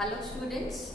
Hello students,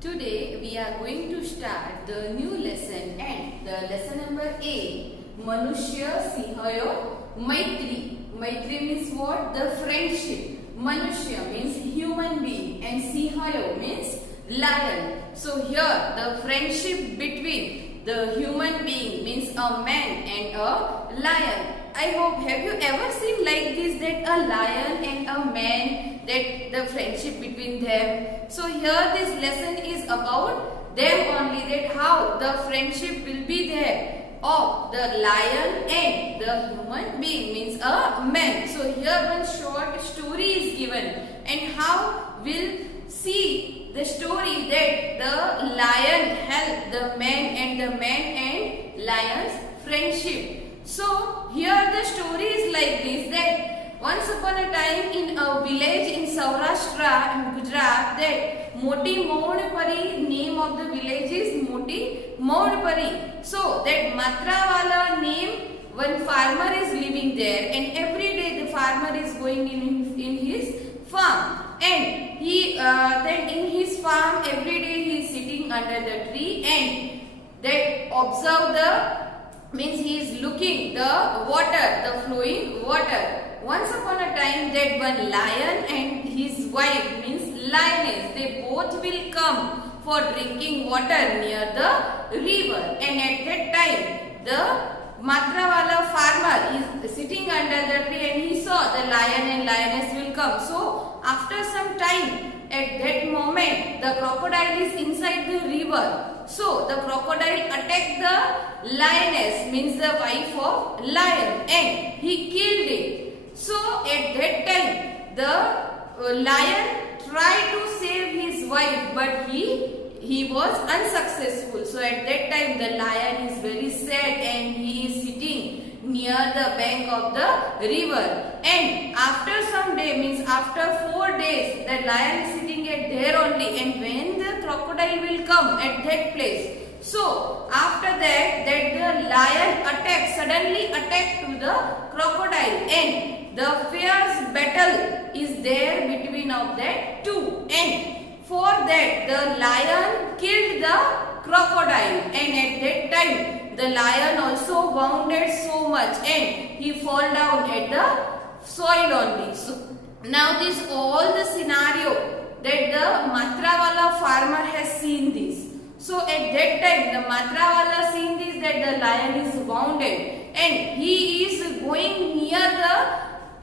today we are going to start the new lesson and the lesson number 8, Manushya Sinhayo Maitri. Maitri means what? The friendship. Manushya means human being and Sinhayo means lion. So here the friendship between the human being means a man and a lion. I hope, have you ever seen like this, that a lion and a man, that the friendship between them? So here this lesson is about them only, that how the friendship will be there of the lion and the human being means a man. So here one short story is given and how we'll see the story that the lion helped the man and the man and lion's friendship. So here the story is like this, that once upon a time in a village in Saurashtra in Gujarat, that Moti Maudpari, name of the village is Moti Maudpari. So that Matrawala name, one farmer is living there and every day the farmer is going in his farm, and he then in his farm every day he is sitting under the tree and that observe the means he is looking the water, the flowing water. Once upon a time that one lion and his wife means lioness, they both will come for drinking water near the river, and at that time the Matrawala farmer is sitting under the tree and he saw the lion and lioness will come. So after some time, at that moment the crocodile is inside the river. So the crocodile attacked the lioness means the wife of lion and he killed it. So at that time the lion tried to save his wife, but he was unsuccessful. So at that time the lion is very sad and he is sitting near the bank of the river, and after some day means after 4 days the lion is sitting at there only, and when the crocodile will come at that place, so after that the lion suddenly attack to the crocodile, and the fierce battle is there between of that two, and for that the lion killed the crocodile, and at that time the lion also wounded so much and he fall down at the soil only. So now this all the scenario that the Matrawala farmer has seen this. So at that time the Matrawala seen this, that the lion is wounded and he is going near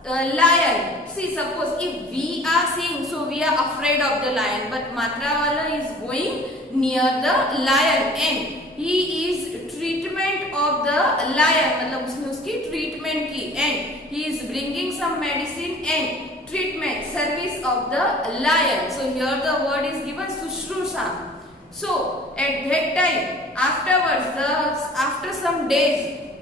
the lion. See, suppose if we are seeing, so we are afraid of the lion, but Matrawala is going near the lion and he is treatment of the lion, मतलब उसने उसकी treatment की, and he is bringing some medicine and treatment service of the lion. So here the word is given Sushrusha. So at that time afterwards, after some days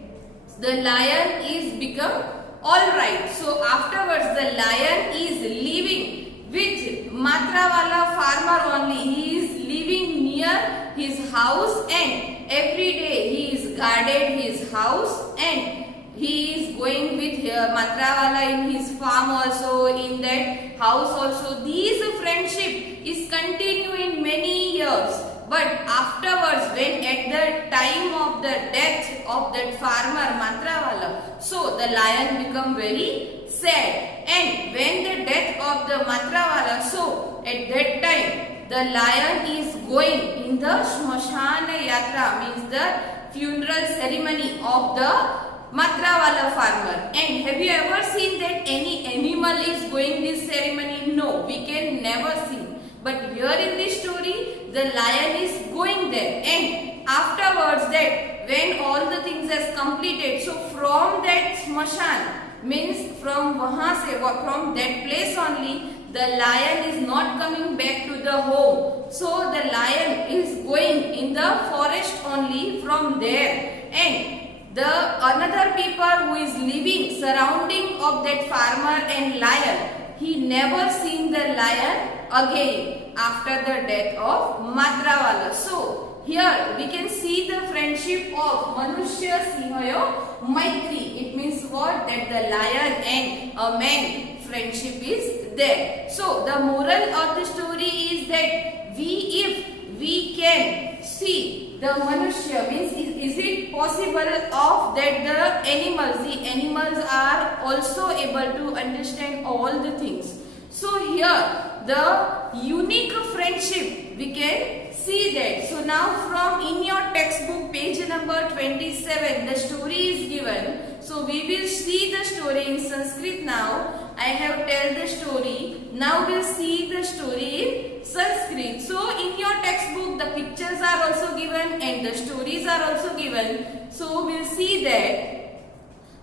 the lion is become alright. So afterwards the lion is living with Matrawala farmer only. He is living near his house and every day he is guarded his house and he is going with Matrawala in his farm also, in that house also. This friendship is continuing many years. But afterwards, when at the time of the death of that farmer Matrawala, so the lion become very sad. And when the death of the Matrawala, so at that time the lion is going in the Shmashana Yatra, means the funeral ceremony of the Matrawala farmer. And have you ever seen that any animal is going this ceremony? No, we can never see. But here in this story, the lion is going there, and afterwards that when all the things is completed, so from that Smashan means from wahan se, from that place only, the lion is not coming back to the home. So the lion is going in the forest only from there, and the another people who is living surrounding of that farmer and lion, he never seen the lion again after the death of Matrawala. So here we can see the friendship of Manushya Sinhayo Maitri. It means what? That the lion and a man friendship is there. So the moral of the story is that if we can see the Manushya, means is it possible of that the animals are also able to understand all the things. So here the unique friendship we can see that. So now from in your textbook page number 27 the story is given. So we will see the story in Sanskrit now. I have tell the story. Now we'll see the story in Sanskrit. So in your textbook the pictures are also given and the stories are also given. So we'll see that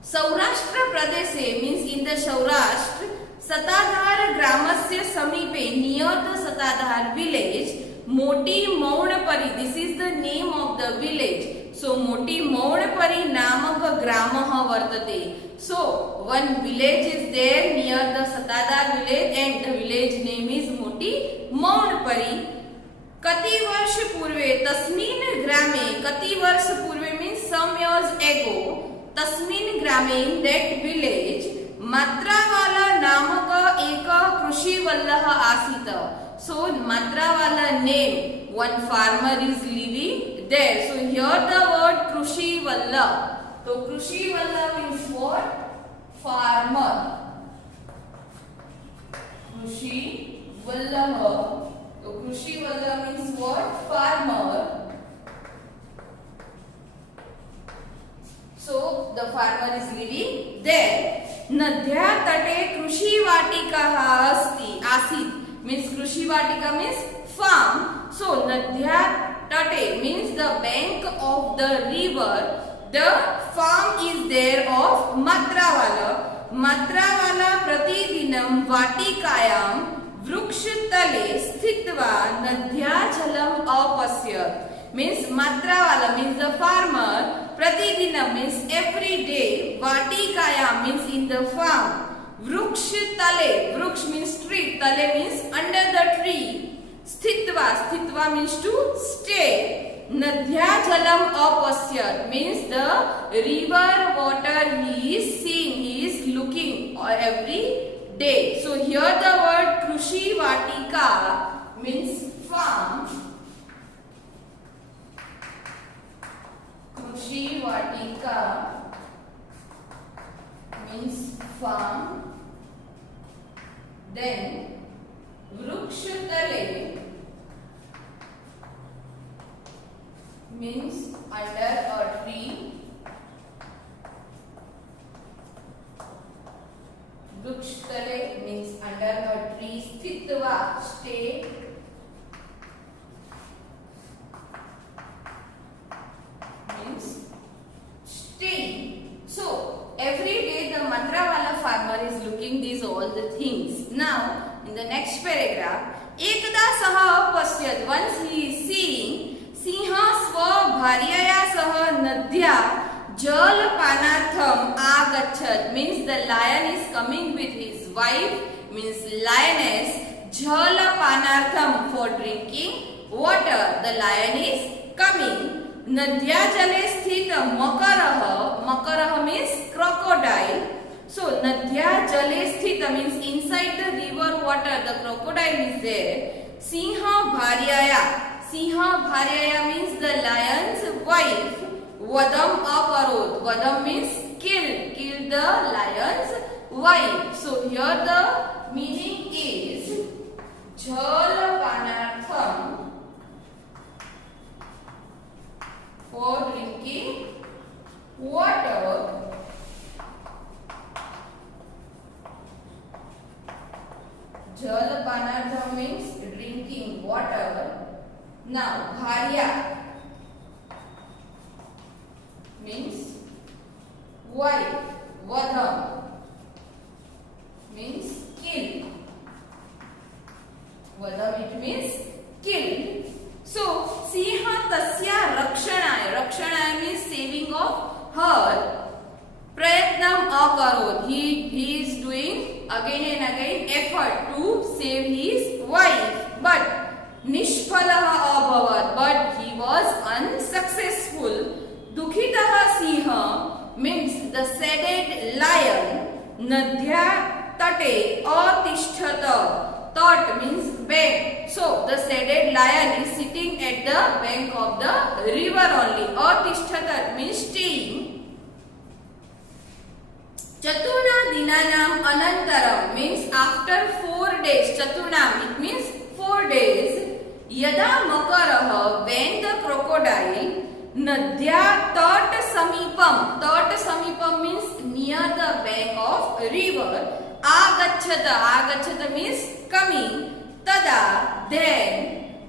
Saurashtra Pradeshe, means in the Saurashtra, Satadhar Gramasya Samipe, near the Satadhar village, Moti Maunapari, this is the name of the village. So Moti Maunapari Namaka Gramaha Vartate. So one village is there near the Satadhar village and the village name is Moti Maunapari. Kati Varsh Purve, Tasmin Grame, Kati Varsh Purve means some years ago, Tasmin Grame, in that village, Matravala Namaka Eka Krushi Vallaha Asita. So Matravala name, one farmer is living there. So here the word Krushi Valla. So Krushi Valla means what? Farmer. Krushi Vallaha. So Krushi Valla means what? Farmer. So the farmer is living there. Nadhya tate Krushi Vatika asti asit, means Krushi Vatika means farm. So Nadhya tate means the bank of the river. The farm is there of Matravala. Matravala Pratidinam Vatikayam Vrukshtale Sthitva Nadhya Jalam Apasyat, means Matravala means the farmer. Pratidinam means every day. Vatikaya means in the farm. Vruksh tale. Vruksh means tree. Tale means under the tree. Sthitva. Sthitva means to stay. Nadhya jalam apasyat means the river water he is seeing. He is looking every day. So here the word Krushi Vatika means farm. Krushi Vatika means farm. Then Vrukshatale means under a tree. Vrukshatale means under a tree. Sthitva, stay. Staying. So every day the Matravala farmer is looking these all the things. Now in the next paragraph, Ekada saha pasyat, once he is seeing Siha swa bharyaya saha nadhya jal panartham agachat, means the lion is coming with his wife, means lioness, jal panartham for drinking water. The lion is coming. Nadhya jale sthita makaraha. Makaraha means crocodile. So Nadhya jale sthita means inside the river water the crocodile is there. Siha bharyaya. Siha bharyaya means the lion's wife. Vadam aparod. Vadam means kill. Kill the lion's wife. So here the meaning is jal panartham, for drinking water. Jal panartham means drinking water. Now bharya means wife. Vadam means kill. Vadam it means kill. So Siha tasya rakshanaya. Rakshanaya means saving of her. Prayatnam akarod. He is doing again and again effort to save his wife. But nishphalaha abhavat. But he was unsuccessful. Dukhitaha siha means the sadded lion. Nadhya तटे अतिष्ठत. Tot means bank. So the shaded lion is sitting at the bank of the river only. Atishthat means staying. Chaturna dinanam anantaram means after 4 days. Chaturnam it means 4 days. Yada makarah when the crocodile nadya tat samipam. Tat samipam means near the bank of river. Agachata. Agachata means coming. Tada then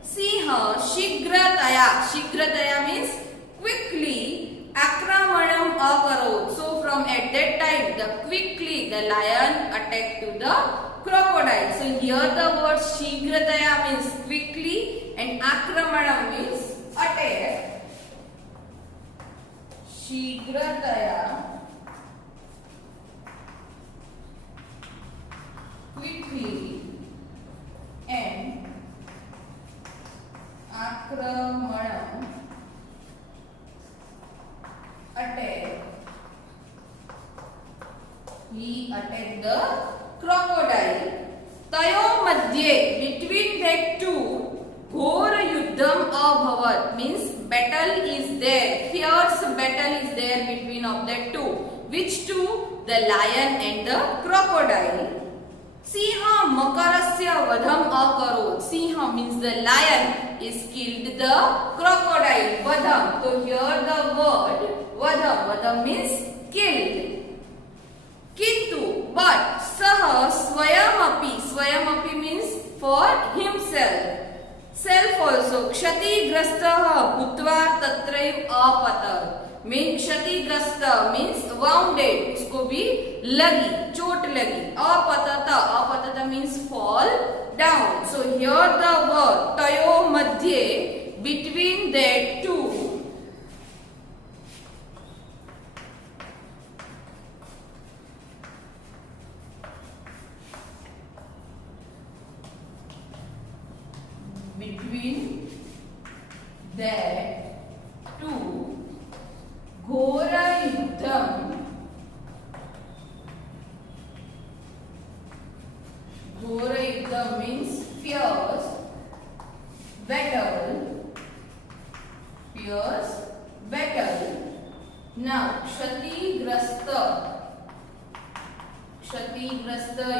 Siha shigrataya. Shigrataya means quickly. Akramanam akarot. So from at that time the quickly the lion attacked to the crocodile. So here the word shigrataya means quickly and akramanam means attack. Shigrataya quickly and akramanam attack. He attacked the crocodile. Tayo madhye between that two ghor yuddham abhavat means battle is there. Fierce battle is there between of that two. Which two? The lion and the crocodile. Siha makarasya vadham akarot. Siha means the lion is killed the crocodile. Vadham. So here the word vadham. Vadham means killed. Kintu but saha swayamapi. Swayamapi means for himself. Self also. Kshatigrastah bhutva tatraiv apatat. Means क्षतिग्रस्त means wounded. उसको भी लगी चोट लगी. अपतता. अपतता means fall down. So here the word tayo madhye between that two between that two ghora yuddham means fierce battle. Fierce battle. Now kshatigrasta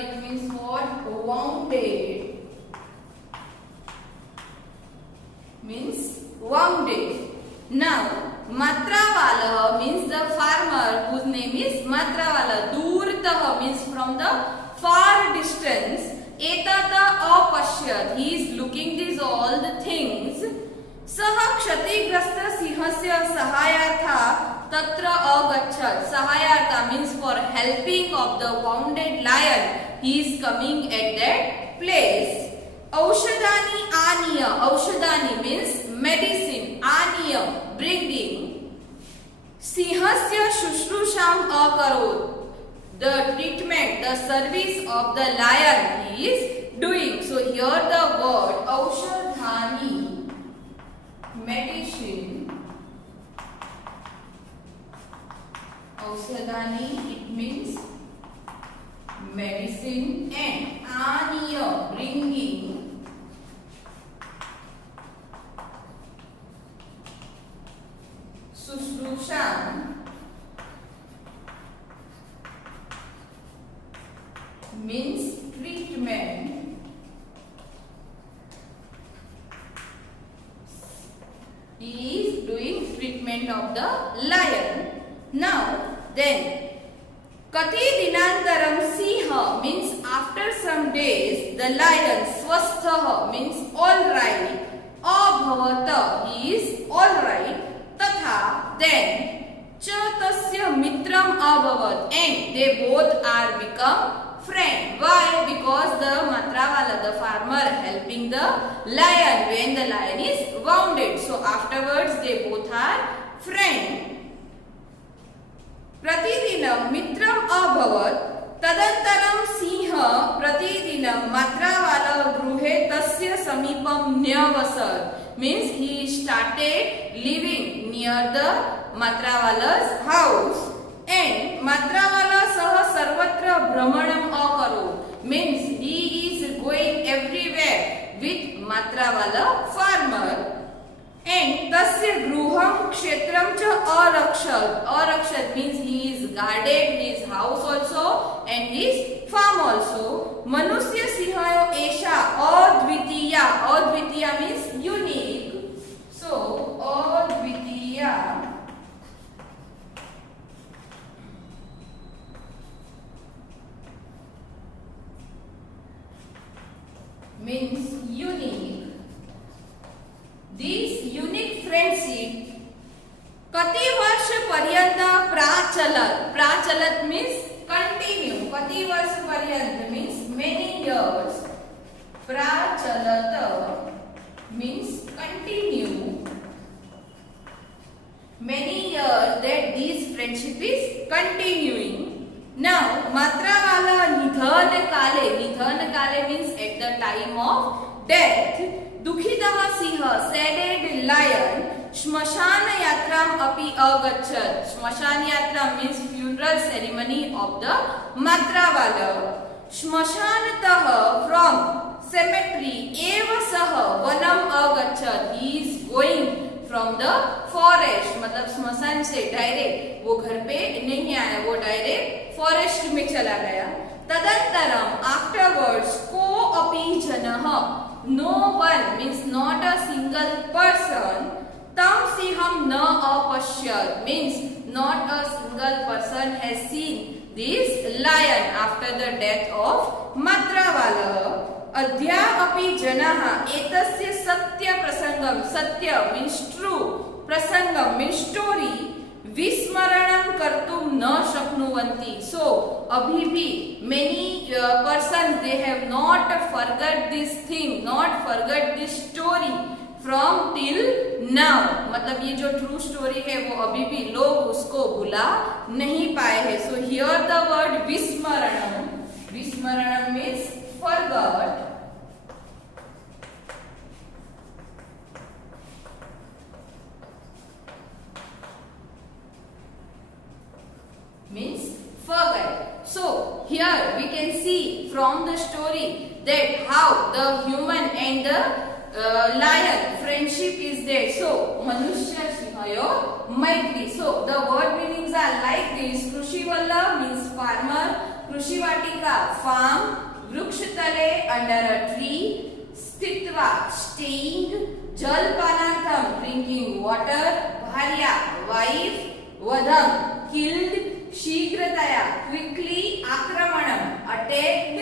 it means what? Wounded means wounded. Now Matrawala means the farmer whose name is Matrawala. Durtah means from the far distance. Etata apashyat. He is looking these all the things. Saha kshatigrasta sihasya sahayartha tatra agachat. Sahayartha means for helping of the wounded lion. He is coming at that place. Aushadani aniya. Aushadani means medicine. Aniya bringing. Sihasya shushrusham akarot. The treatment, the service of the lion he is doing. So here the word aushadhani medicine. Aushadhani it means medicine and aniya bringing. Sushrushan means treatment. He is doing treatment of the lion. Now then Kati dinantaram siha means after some days the lion. Swastha means alright. Abhavata he is alright. Tatha then cha tasya mitram abhavat and they both are become friend. Why? Because the Matrawala, the farmer helping the lion when the lion is wounded. So afterwards they both are friend. Pratidinam mitram abhavat tadantaram siha pratidinam Matrawala gruhe tasya samipam nyavasat. Means he started living near the Matrawala's house and Matrawala saha sarvatra brahmanam akarot. means he is going everywhere with matra wala farmer. And tasya gruham kshetram cha arakshat. Arakshat means he is guarded his house also and his farm also. Manusya sihayo esha advitiya. Advitiya means unique. So advitiya means unique. This unique friendship kati varsh paryant prachalat. Prachalat means continue. Kati varsh paryant means many years. Prachalat means continue. Many years that this friendship is continuing. Now matra wala nidhan kale. Nidhan kale means at the time of death. दुखितः सिंह saddened lion श्मशान यात्राम अपि अगच्छत. श्मशान यात्रा means funeral ceremony of the मात्रावाला. श्मशानतः फ्रॉम cemetery एव सह वनम अगच्छत. He is going from the forest. मतलब श्मशान से डायरेक्ट वो घर पे नहीं आया, वो डायरेक्ट फॉरेस्ट में चला गया. तदंतरम आफ्टरवर्ड्स को अपि जनः. No one means not a single person. Tam siham na apashyat means not a single person has seen this lion after the death of Matravala. Adhya api janaha etasya satya prasangam. Satya means true. Prasangam means story. विस्मरणम कर्तुम न शक्नुवन्ति. So अभी भी many persons they have not forgot this thing, not forgot this story from till now. मतलब ये जो true story है वो अभी भी लोग उसको भुला नहीं पाए हैं. So here the word विस्मरणम. विस्मरणम means forgot. Means forget. So here we can see from the story that how the human and the lion friendship is there. So manushya sihayo maitri. So the word meanings are like this. Krushivala means farmer. Krushivatika farm. Vrukshitale under a tree. Stitva staying. Jalpanantham drinking water. Bharya wife. Vadam killed. शीघ्रतया quickly. आक्रमणम attacked.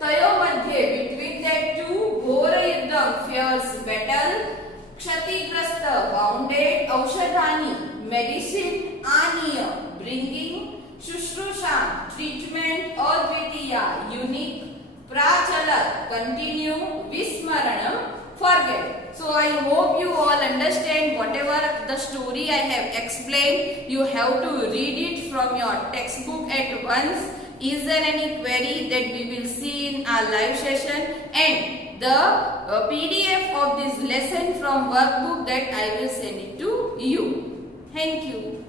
तयो मध्ये between that two घोर युद्धम fierce battle. क्षतिग्रस्त wounded. औषधानि medicine. आनीय bringing. शुश्रूषा treatment. अद्वितीय unique. प्राचलत continue. विस्मरणम forget. So I hope you all understand whatever the story I have explained. You have to read it from your textbook at once. Is there any query that we will see in our live session? And the PDF of this lesson from workbook that I will send it to you. Thank you.